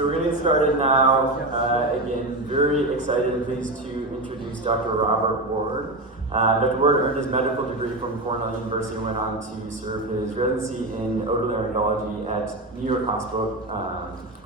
So we're going to get started now. Again, very excited and pleased to introduce Dr. Robert Ward. Dr. Ward earned his medical degree from Cornell University and went on to serve his residency in otolaryngology at New York Hospital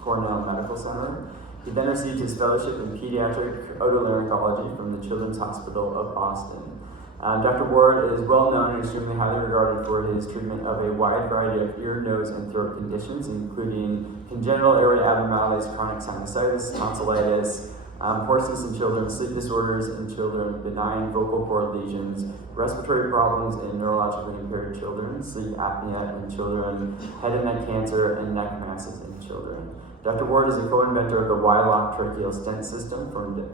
Cornell Medical Center. He then received his fellowship in pediatric otolaryngology from the Children's Hospital of Boston. Dr. Ward is well known and extremely highly regarded for his treatment of a wide variety of ear, nose, and throat conditions, including congenital airway abnormalities, chronic sinusitis, tonsillitis, hoarseness in children, sleep disorders in children, benign vocal cord lesions, respiratory problems in neurologically impaired children, sleep apnea in children, head and neck cancer, and neck masses in children. Dr. Ward is a co-inventor of the Y-lock tracheal stent system from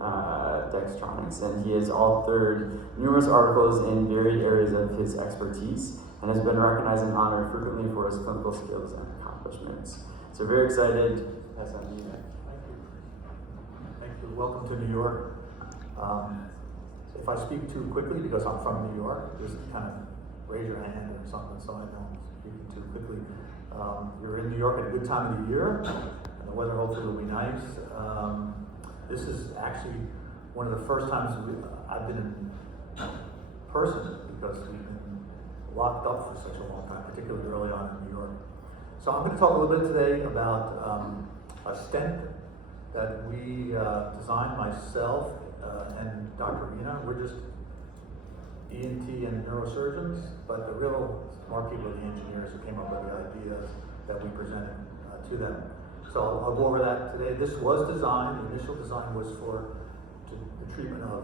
Dextronix, and he has authored numerous articles in varied areas of his expertise and has been recognized and honored frequently for his clinical skills and accomplishments. So very excited. Pass on to you. Thank you. Welcome to New York. If I speak too quickly, because I'm from New York, just kind of raise your hand or something so I don't speak too quickly. You're in New York at a good time of the year, and the weather hopefully will be nice. This is actually one of the first times I've been in person because we've been locked up for such a long time, particularly early on in New York. So I'm going to talk a little bit today about a stent that we designed, myself and Dr. Ina. We're just ENT and neurosurgeons, but the real smart people are the engineers who came up with the ideas that we presented to them. So I'll go over that today. This was designed, the initial design was for the treatment of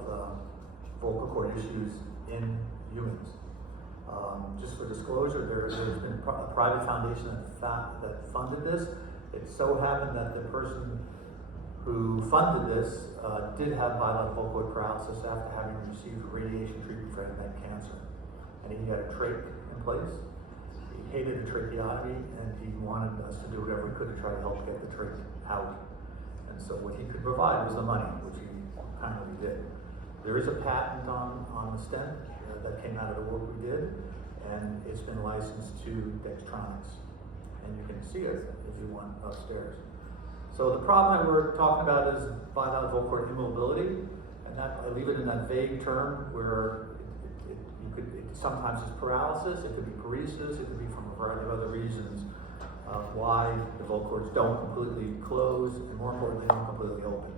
vocal cord issues in humans. Just for disclosure, there's been a private foundation that funded this. It so happened that the person who funded this did have bilateral vocal cord paralysis after having received radiation treatment for head and neck cancer. And he had a trach in place. He hated a tracheotomy, and he wanted us to do whatever we could to try to help get the trach out. And so what he could provide was the money, which he kindly did. There is a patent on the stent that came out of the work we did, and it's been licensed to Dextronix. And you can see it if you want upstairs. So the problem that we're talking about is bilateral vocal cord immobility, and that I leave it in that vague term where it sometimes is paralysis, it could be paresis, it could be from a variety of other reasons why the vocal cords don't completely close, and more importantly, don't completely open.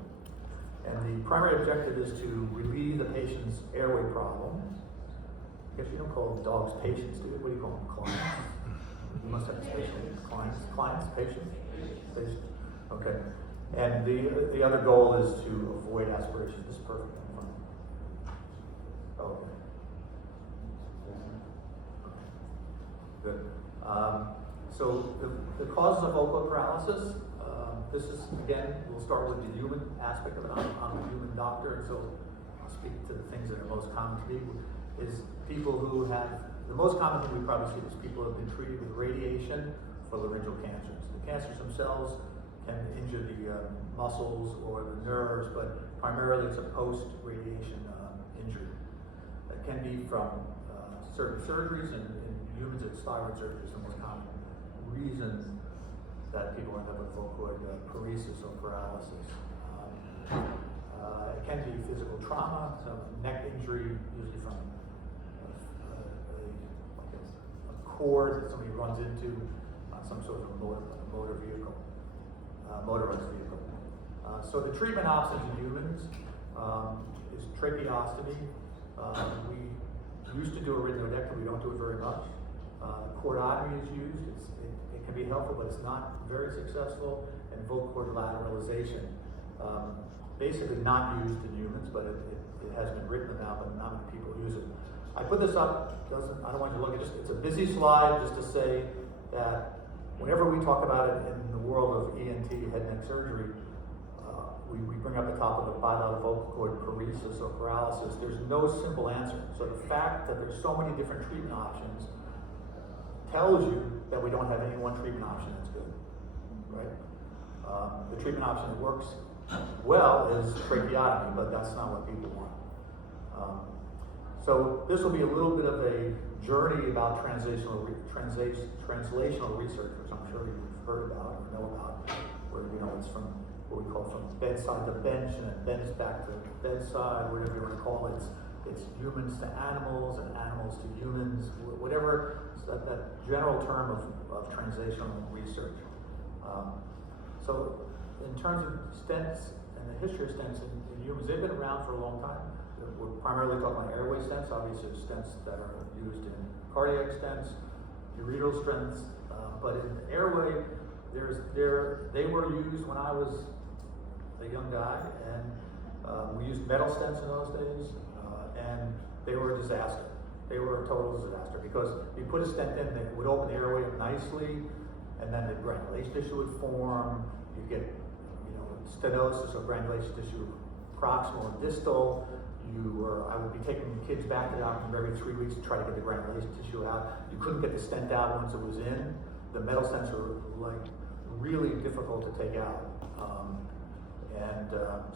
And the primary objective is to relieve the patient's airway problem. I guess you don't call dogs patients, do you? What do you call them? Clients? You must have a special name. Clients, patients. Okay, and the other goal is to avoid aspiration. This is perfect. Oh, okay. Good. So the causes of vocal paralysis. This is, again, we'll start with the human aspect of it. I'm a human doctor, and so I'll speak to the things that are most common to me. Is people who have the most common thing we probably see is people who have been treated with radiation for laryngeal cancers. The cancers themselves can injure the muscles or the nerves, but primarily it's a post-radiation injury. That can be from certain surgeries, and in humans it's thyroid surgery is the most common reason that people end up with vocal cord paresis or paralysis. It can be physical trauma, so neck injury, usually from a cord that somebody runs into on some sort of motor vehicle. Motorized vehicle. So the treatment options in humans is tracheostomy. We used to do a rhinodectomy. We don't do it very much. Cordotomy is used. It can be helpful, but it's not very successful. And vocal cord lateralization, basically not used in humans, but it has been written about, but not many people use it. I put this up. I don't want you to look at it. It's a busy slide just to say that whenever we talk about it in the world of ENT, head and neck surgery, we bring up the topic of bilateral vocal cord paresis or paralysis. There's no simple answer. So the fact that there's so many different treatment options tells you that we don't have any one treatment option that's good, right? The treatment option that works well is tracheotomy, but that's not what people want. So this will be a little bit of a journey about translational research, which I'm sure you've heard about or know about, where it's from what we call from bedside to bench, and then bench back to bedside, whatever you want to call it. It's humans to animals and animals to humans, whatever, that general term of translational research. So in terms of stents and the history of stents in humans, they've been around for a long time. We're primarily talking about airway stents. Obviously, there's stents that are used in cardiac stents, ureteral stents, but in airway, they were used when I was a young guy, and we used metal stents in those days, and they were a disaster. They were a total disaster because you put a stent in, it would open the airway up nicely, and then the granulation tissue would form. You get, stenosis or granulation tissue proximal and distal. I would be taking kids back to the doctor every 3 weeks to try to get the granulation tissue out. You couldn't get the stent out once it was in. The metal stents were like really difficult to take out.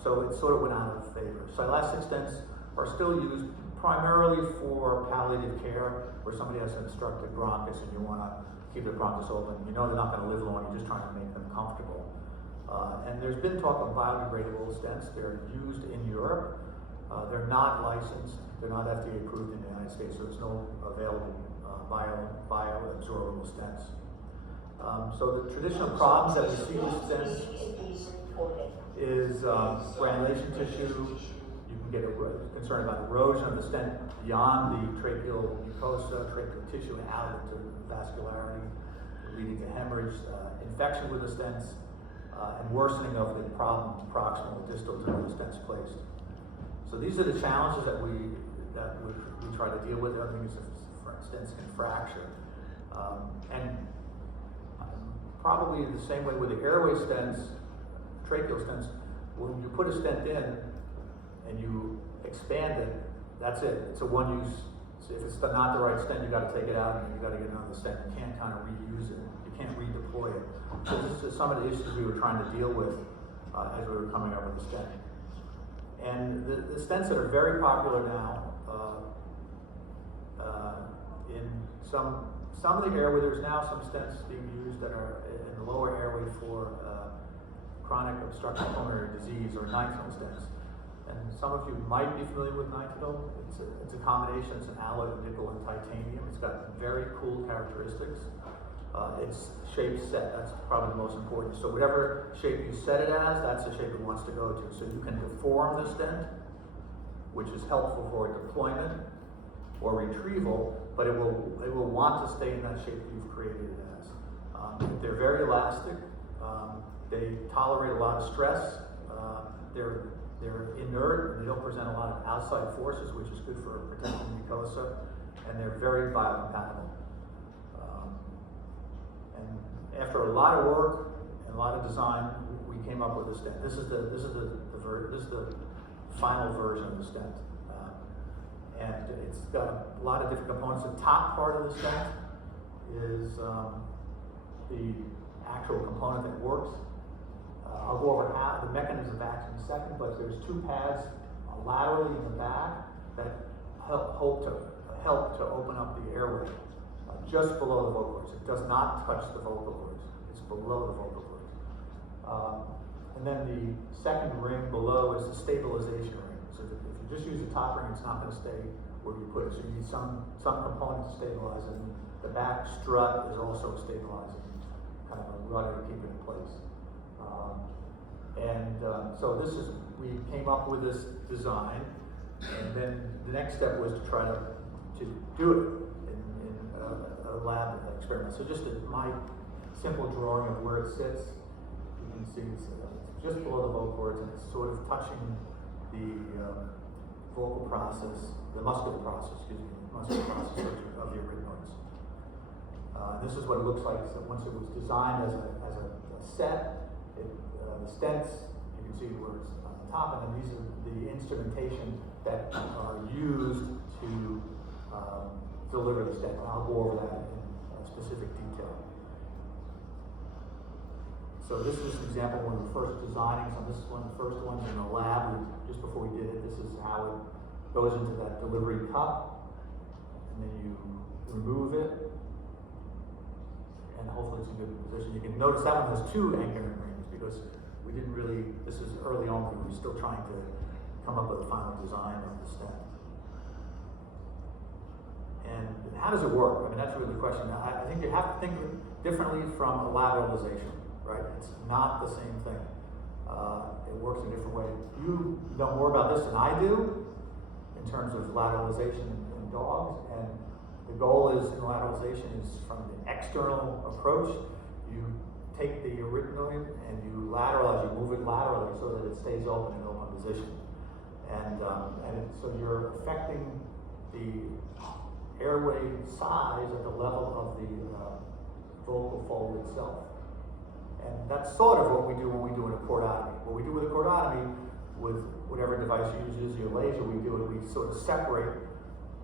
So it sort of went out of favor. Silastic stents are still used primarily for palliative care, where somebody has an obstructed bronchus and you want to keep their bronchus open. You know they're not going to live long, you're just trying to make them comfortable. And there's been talk of biodegradable stents. They're used in Europe. They're not licensed. They're not FDA approved in the United States, so there's no available bioabsorbable stents. So the traditional problems that we see with stents is granulation tissue. You can get concerned about erosion of the stent beyond the tracheal mucosa, tracheal tissue, and out into vascularity, leading to hemorrhage, infection with the stents, and worsening of the problem proximal and distal to where the stent's placed. So these are the challenges that we try to deal with. The other thing is that stents can fracture. And probably the same way with the airway stents, tracheal stents, when you put a stent in and you expand it, that's it. It's a one use. So if it's not the right stent, you got to take it out and you got to get another stent. You can't kind of reuse it. You can't redeploy it. So this is some of the issues we were trying to deal with as we were coming up with the stent. And the stents that are very popular now in some of the airway, there's now some stents being used that are in the lower airway for chronic obstructive pulmonary disease, or nitrile stents. And some of you might be familiar with nitrile. It's a combination. It's an alloy of nickel and titanium. It's got very cool characteristics. It's shape set. That's probably the most important. So whatever shape you set it as, that's the shape it wants to go to. So you can deform the stent, which is helpful for deployment or retrieval, but it will want to stay in that shape that you've created it as. They're very elastic. They tolerate a lot of stress. They're inert, and they don't present a lot of outside forces, which is good for protecting the mucosa, and they're very biocompatible. And after a lot of work and a lot of design, we came up with a stent. This is the final version of the stent, and it's got a lot of different components. The top part of the stent is the actual component that works. I'll go over the mechanism of action in a second, but there's two pads laterally in the back that help to open up the airway just below the vocal cords. It does not touch the vocal cords. It's below the vocal cords. And then the second ring below is the stabilization ring. So if you just use the top ring, it's not going to stay where you put it. So you need some component to stabilize it. And the back strut is also stabilizing, kind of a rudder to keep it in place. So we came up with this design, and then the next step was to try to do it in a lab experiment. So just my simple drawing of where it sits, you can see it's just below the vocal cords, and it's sort of touching the vocal process, the muscular process of the arytenoids. This is what it looks like once it was designed as a set. The stents, you can see where it's on the top, and then these are the instrumentation that are used to deliver the stent. And I'll go over that in specific detail. So this is an example when we were first designing. So this is one of the first ones in the lab. Just before we did it, this is how it goes into that delivery cup, and then you remove it, and hopefully it's in good position. You can notice that one has two anchoring rings because we didn't really, this is early on, we were still trying to come up with a final design of the stent. And how does it work? I mean, that's really the question. I think you have to think differently from a lateralization, right? It's not the same thing. It works a different way. You know more about this than I do in terms of lateralization in dogs, and the goal is in lateralization is from the external approach. You take the arytenoid and you lateralize, you move it laterally so that it stays open in open position. So you're affecting the airway size at the level of the vocal fold itself. And that's sort of what we do when we do a chordotomy. What we do with a chordotomy, with whatever device you use, your laser, we sort of separate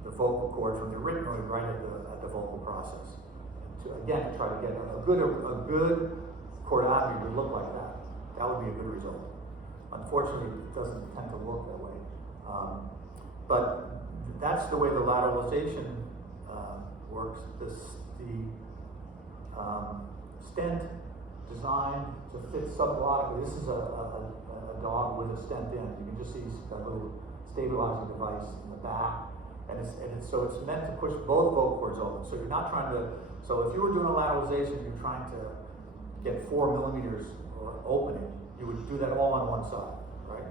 the vocal cord from the arytenoid right at the vocal process. To try to get a good chordotomy would look like that. That would be a good result. Unfortunately, it doesn't tend to work that way. But that's the way the lateralization works. The stent designed to fit subglottically. This is a dog with a stent in. You can just see a little stabilizing device in the back. So it's meant to push both vocal cords open. So you're not trying to, so if you were doing a lateralization, you're trying to get 4 millimeters or opening, you would do that all on one side, right?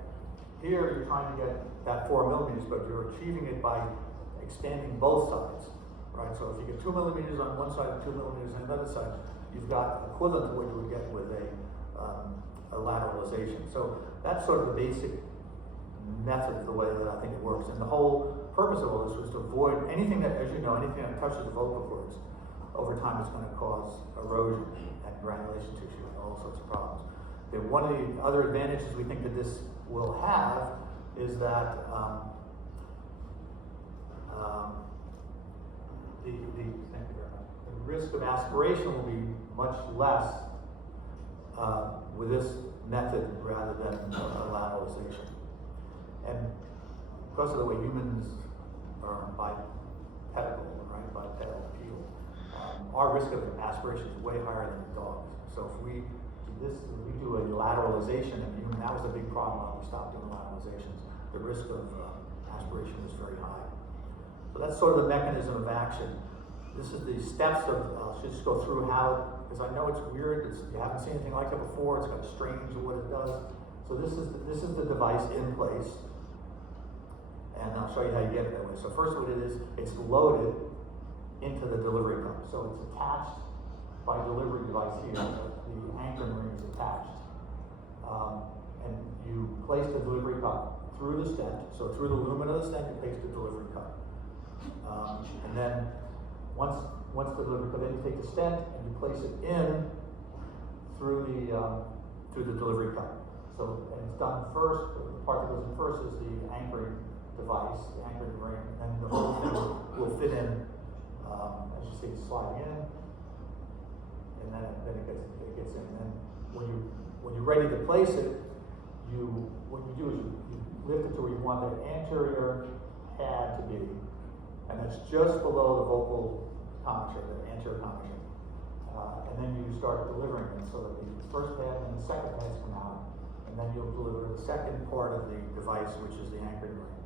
Here, you're trying to get that 4 millimeters, but you're achieving it by expanding both sides, right? So if you get 2 millimeters on one side and 2 millimeters on the other side, you've got equivalent to what you would get with a lateralization. So that's sort of the basic method of the way that I think it works. And the whole purpose of all this was to avoid anything that, as you know, anything that touches the vocal cords over time is going to cause erosion and granulation tissue and all sorts of problems. Then one of the other advantages we think that this will have is that the risk of aspiration will be much less with this method rather than lateralization. And because of the way humans are bipedal, right, bipedal peel, our risk of aspiration is way higher than dogs. So if we do a lateralization in a human, that was a big problem when we stopped doing lateralizations. The risk of aspiration is very high. So that's sort of the mechanism of action. This is the steps of, I should just go through how, because I know it's weird, you haven't seen anything like it before, it's kind of strange what it does. So this is the device in place, and I'll show you how you get it that way. So first what it is, it's loaded into the delivery cup. So it's attached by delivery device here, the anchor ring is attached. And you place the delivery cup through the stent, so through the lumen of the stent, you place the delivery cup. And then once the delivery cup, then you take the stent and you place it in through the delivery cup. So, and it's done first, the part that goes in first is the anchoring device, the anchoring ring, and the whole thing will fit in, as you see, slide in, and then it gets in. And when you're ready to place it, what you do is you lift it to where you want the anterior pad to be, and it's just below the vocal commissure, the anterior commissure. And then you start delivering it so that the first pad and the second pads come out, and then you'll deliver the second part of the device, which is the anchoring ring.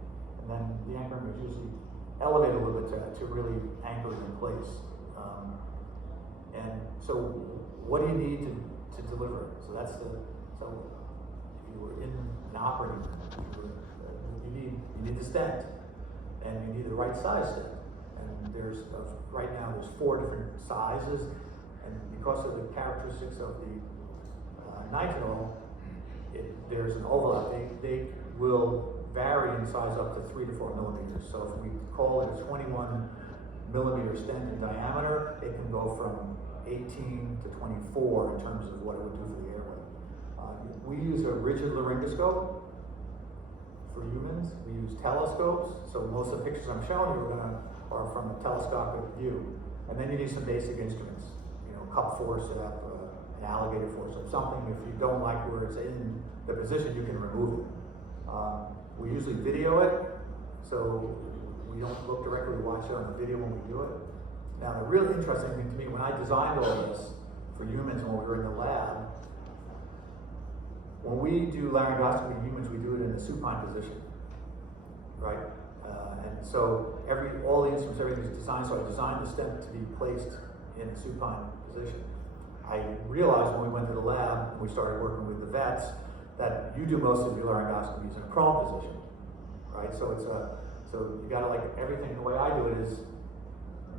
And then the anchoring ring is usually elevated a little bit to really anchor it in place. And so what do you need to deliver it? So if you were in an operating room, you need the stent, and you need the right size stent. And right now there's 4 different sizes, and because of the characteristics of the nitinol, there's an overlap. They will vary in size up to 3 to 4 millimeters. So if we call it a 21 millimeter stent in diameter, it can go from 18 to 24 in terms of what it would do for the airway. We use a rigid laryngoscope for humans. We use telescopes. So most of the pictures I'm showing you are from a telescopic view. And then you need some basic instruments, cup forceps, an alligator forceps, something. If you don't like where it's in the position, you can remove it. We usually video it, so we don't look directly, we watch it on the video when we do it. Now, the really interesting thing to me, when I designed all this for humans when we were in the lab, when we do laryngoscopy in humans, we do it in the supine position, right? And so all the instruments, everything is designed, so I designed the stent to be placed in a supine position. I realized when we went to the lab and we started working with the vets that you do most of your laryngoscopies in a prone position, right? So so you gotta like everything. The way I do it is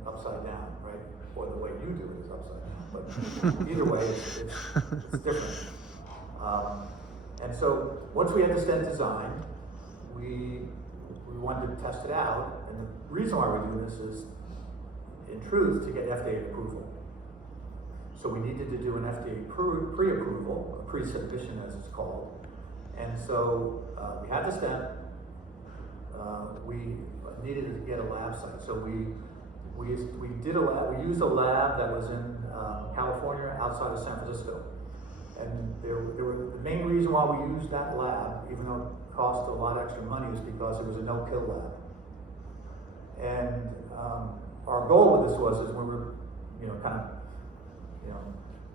upside down, right? Or the way you do it is upside down. But either way, it's different. And so once we had the stent designed, we wanted to test it out. And the reason why we're doing this is, in truth, to get FDA approval. So we needed to do an FDA pre-approval, a pre-submission as it's called. And so we had the stent. We needed to get a lab site. So we did a lab. We used a lab that was in California, outside of San Francisco. And the main reason why we used that lab, even though it cost a lot of extra money, is because it was a no-kill lab. And our goal with this was, when we were,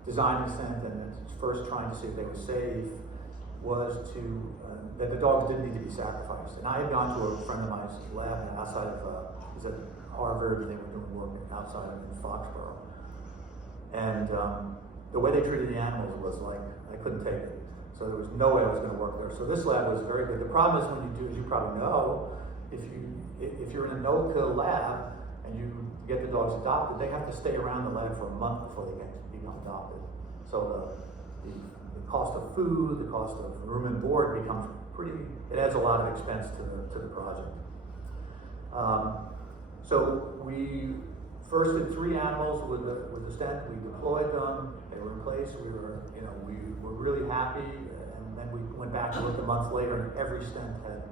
designing the stent and first trying to see if they were safe, was that the dogs didn't need to be sacrificed. And I had gone to a friend of mine's lab outside of, he was at Harvard, and they were doing work outside of Foxborough. And the way they treated the animals was like, I couldn't take it. So there was no way I was going to work there. So this lab was very good. The problem is when you do, as you probably know, if you're in a no-kill lab and you get the dogs adopted, they have to stay around the lab for a month before they get to become adopted. So the cost of food, the cost of room and board becomes it adds a lot of expense to the project. So we first did 3 animals with the stent. We deployed them. They were in place. We were really happy. And then we went back and looked a month later, and every stent had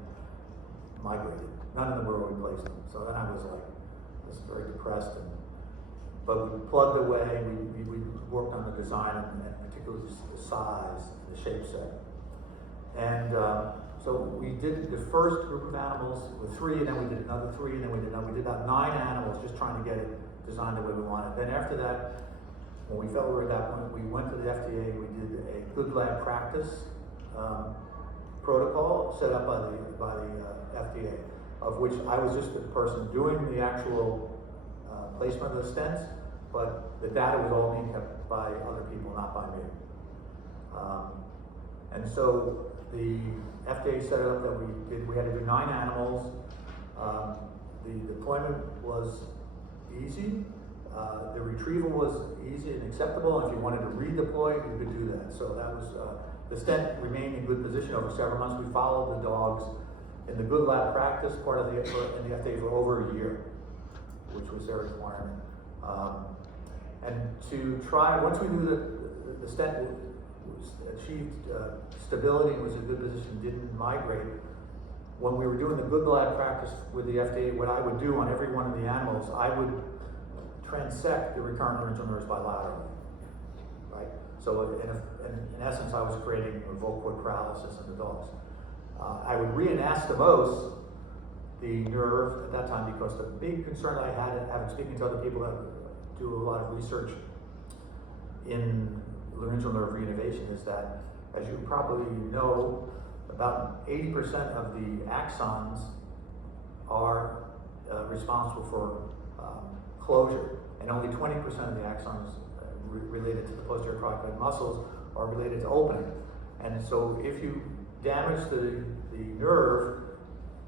migrated. None of them were replaced. So then I was like, just very depressed. But we plugged away. We worked on the design and particularly the size, the shape set. And so we did the first group of animals with 3, and then we did another 3, and then we did about 9 animals, just trying to get it designed the way we wanted. Then after that, when we felt we were at that point, we went to the FDA. We did a good lab practice protocol set up by the FDA, of which I was just the person doing the actual placement of the stents, but the data was all being kept by other people, not by me. And so the FDA set it up that we had to do 9 animals. The deployment was easy. The retrieval was easy and acceptable. If you wanted to redeploy, you could do that. So that was, the stent remained in good position over several months. We followed the dogs in the good lab practice part of the FDA for over a year, which was their requirement. And to try, once we knew that the stent achieved stability and was in a good position, didn't migrate, when we were doing the good lab practice with the FDA, what I would do on every one of the animals, I would transect the recurrent laryngeal nerves bilaterally, right? So in essence, I was creating a vocal cord paralysis in the dogs. I would re-anastomose the nerve at that time, because the big concern I had, having speaking to other people that do a lot of research in laryngeal nerve reinnervation, is that, as you probably know, about 80% of the axons are responsible for closure, and only 20% of the axons related to the posterior crocodile muscles are related to opening. And so if you damage the nerve,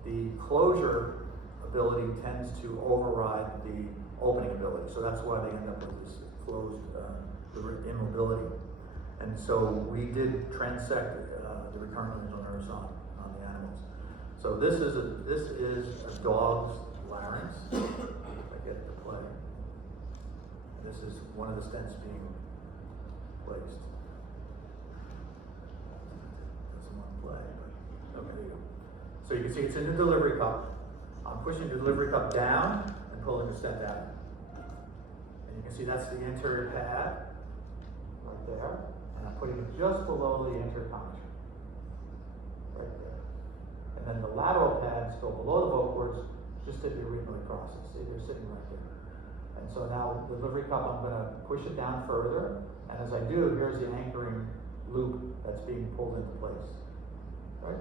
the closure ability tends to override the opening ability. So that's why they end up with this closed immobility. And so we did transect the recurrent laryngeal nerves on the animals. So this is a dog's larynx. If I get it to play. This is one of the stents being placed. Doesn't want to play, but okay, there you go. So you can see it's in the delivery cup. I'm pushing the delivery cup down and pulling the stent out. And you can see that's the anterior pad right there. And I'm putting it just below the anterior commissure. Right there. And then the lateral pads go below the vocal cords, just at the auricular process. See, they're sitting right there. And so now the delivery cup, I'm going to push it down further. And as I do, here's the anchoring loop that's being pulled into place, right?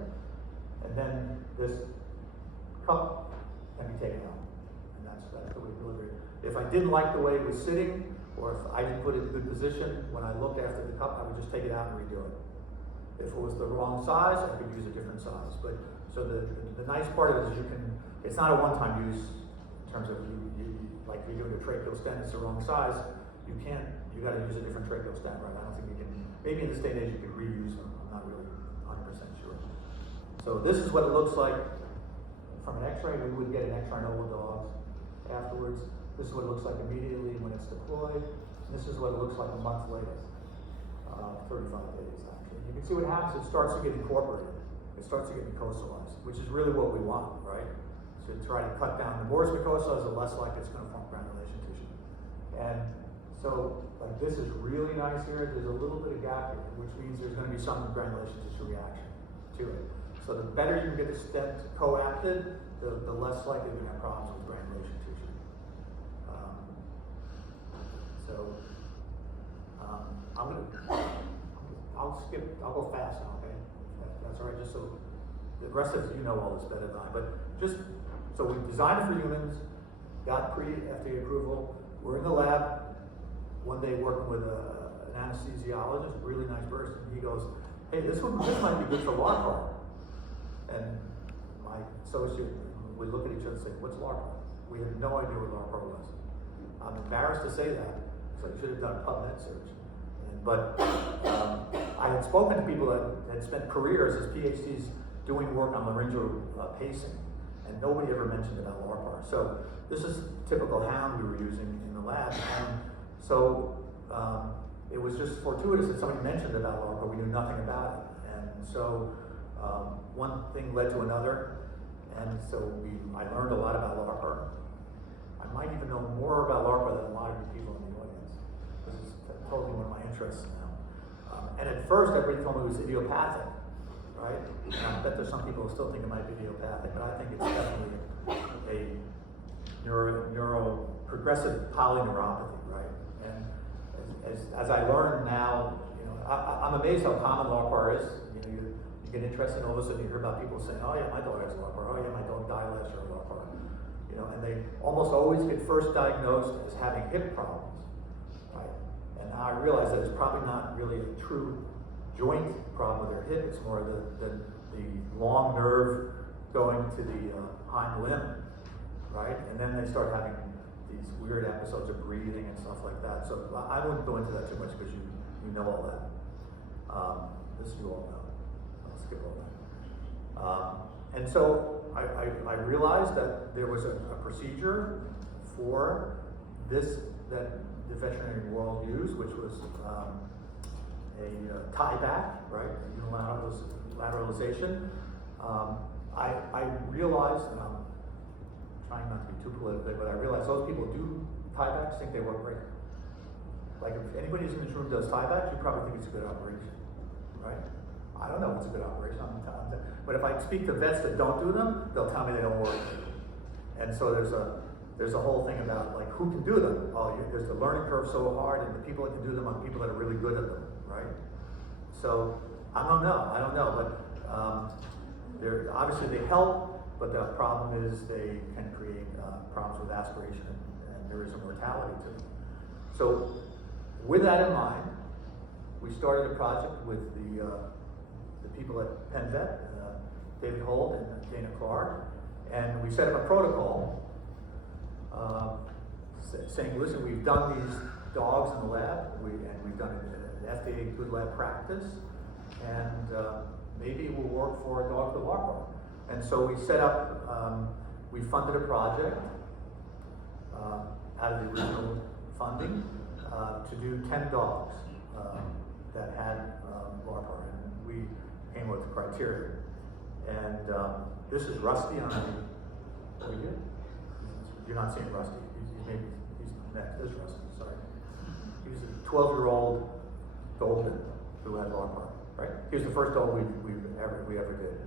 And then this cup can be taken out, and that's the way to deliver it. If I didn't like the way it was sitting, or if I didn't put it in a good position, when I looked after the cup, I would just take it out and redo it. If it was the wrong size, I could use a different size. But so the nice part of it is it's not a one-time use in terms of like you're doing a tracheal stent, it's the wrong size. You got to use a different tracheal stent, right? I don't think you can, maybe in this day and age you can reuse them. I'm not really 100% sure. So this is what it looks like from an x-ray. We would get an x-ray on all dogs afterwards. This is what it looks like immediately when it's deployed. This is what it looks like a month later, 35 days actually. You can see what happens, it starts to get incorporated. It starts to get mucosalized, which is really what we want, right? So try to cut down, the more it's mucosalized, the less likely it's going to form granulation tissue. And so, like this is really nice here, there's a little bit of gap here, which means there's going to be some granulation tissue reaction to it. So the better you can get the stent coapted, the less likely you're going to have problems with granulation tissue. I'll go fast now, okay? That's all right, just so the rest of you know all this better than I, but so we designed it for humans, got pre-FDA approval, we're in the lab, one day working with an anesthesiologist, really nice person, he goes, hey, this might be good for LARPAR. And my associate would look at each other and say, what's LARPAR? We had no idea what LARPAR was. I'm embarrassed to say that, so I should have done a PubMed search. But I had spoken to people that had spent careers as PhDs doing work on laryngeal pacing, and nobody ever mentioned about LARPAR. So this is typical hound we were using in the lab, and so it was just fortuitous that somebody mentioned about LARPAR. We knew nothing about it, and so one thing led to another, and so I learned a lot about LARPAR. I might even know more about LARPAR than a lot of you people in the audience. This is totally one of my interests now. And at first, everybody told me it was idiopathic, right? And I bet there's some people who still think it might be idiopathic, but I think it's definitely a progressive polyneuropathy, right? And as I learn now, I'm amazed how common LARPAR is. You get interested, and all of a sudden you hear about people saying, oh yeah, my dog has LARPAR. Oh yeah, my dog died last year of LARPAR. And they almost always get first diagnosed as having hip problems, right? And now I realize that it's probably not really a true joint problem with their hip, it's more the long nerve going to the hind limb, right? And then they start having these weird episodes of breathing and stuff like that. So I wouldn't go into that too much because you know all that. This you all know. I'll skip all that. And so I realized that there was a procedure for this that the veterinary world used, which was a tie back, right? Unilateralization. I realized, and I'm trying not to be too political, but I realized those people who do tie backs think they work great. Like if anybody who's in this room does tie backs, you probably think it's a good operation, right? I don't know if it's a good operation, but if I speak to vets that don't do them, they'll tell me they don't work. And so there's a whole thing about like who can do them. Oh, there's the learning curve so hard, and the people that can do them are people that are really good at them, right? So I don't know, but obviously they help, but the problem is they can create problems with aspiration, and there is a mortality to them. So with that in mind, we started a project with the people at Penn Vet, David Holt and Dana Clark, and we set up a protocol saying, listen, we've done these dogs in the lab, and we've done an FDA good lab practice, and maybe it will work for a dog with LARPAR. And so we set up, we funded a project out of the original funding to do 10 dogs that had LARPAR, and we came with the criteria. And this is Rusty on the, what we did? You're not seeing Rusty, he's next, this is Rusty, sorry. He's a 12-year-old Golden who had LARPAR, right? He was the first dog we ever did.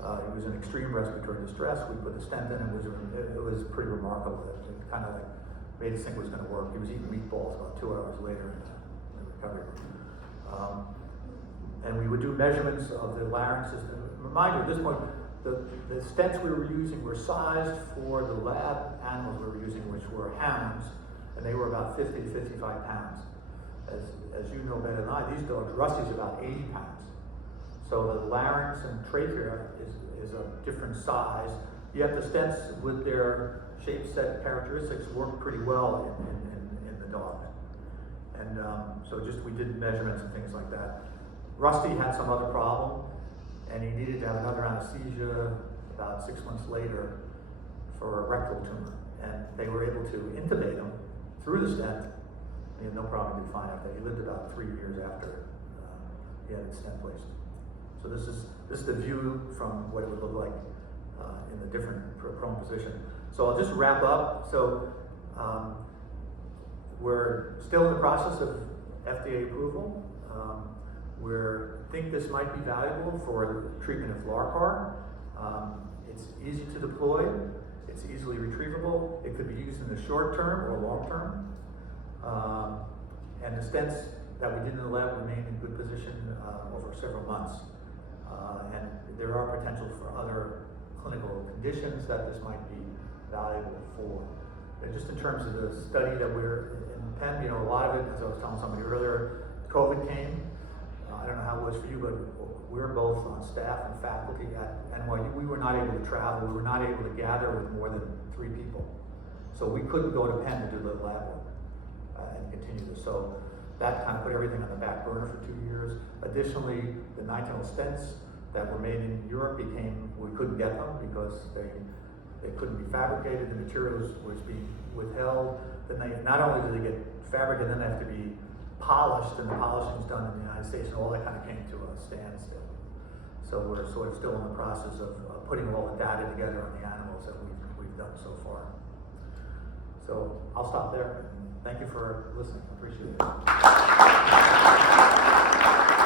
He was in extreme respiratory distress. We put a stent in, it was pretty remarkable. It kind of like made us think it was going to work. He was eating meatballs about 2 hours later in the recovery room. And we would do measurements of the larynx system. Remind you, at this point, the stents we were using were sized for the lab animals we were using, which were hounds, and they were about 50 to 55 pounds. As you know better than I, these dogs, Rusty's about 80 pounds. So the larynx and trachea is a different size, yet the stents with their shape set characteristics work pretty well in the dog. And so just we did measurements and things like that. Rusty had some other problem, and he needed to have another anesthesia about 6 months later for a rectal tumor. And they were able to intubate him through the stent. He had no problem, he did fine after that. He lived about 3 years after he had his stent placed. So this is the view from what it would look like in the different prone position. So I'll just wrap up. So we're still in the process of FDA approval. We think this might be valuable for treatment of LARPAR. It's easy to deploy. It's easily retrievable. It could be used in the short term or long term. And the stents that we did in the lab remain in good position over several months. And there are potential for other clinical conditions that this might be valuable for. And just in terms of the study that we're in Penn, you know, a lot of it, as I was telling somebody earlier, COVID came. I don't know how it was for you, but we're both on staff and faculty at NYU. We were not able to travel. We were not able to gather with more than 3 people. So we couldn't go to Penn to do the lab work and continue this. So that kind of put everything on the back burner for 2 years. Additionally, the 19 stents that were made in Europe we couldn't get them because they couldn't be fabricated. The materials was being withheld. Then not only did they get fabricated, then they have to be polished, and the polishing is done in the United States, and all that kind of came to a standstill. So we're sort of still in the process of putting all the data together on the animals that we've done so far. So I'll stop there. Thank you for listening. I appreciate it.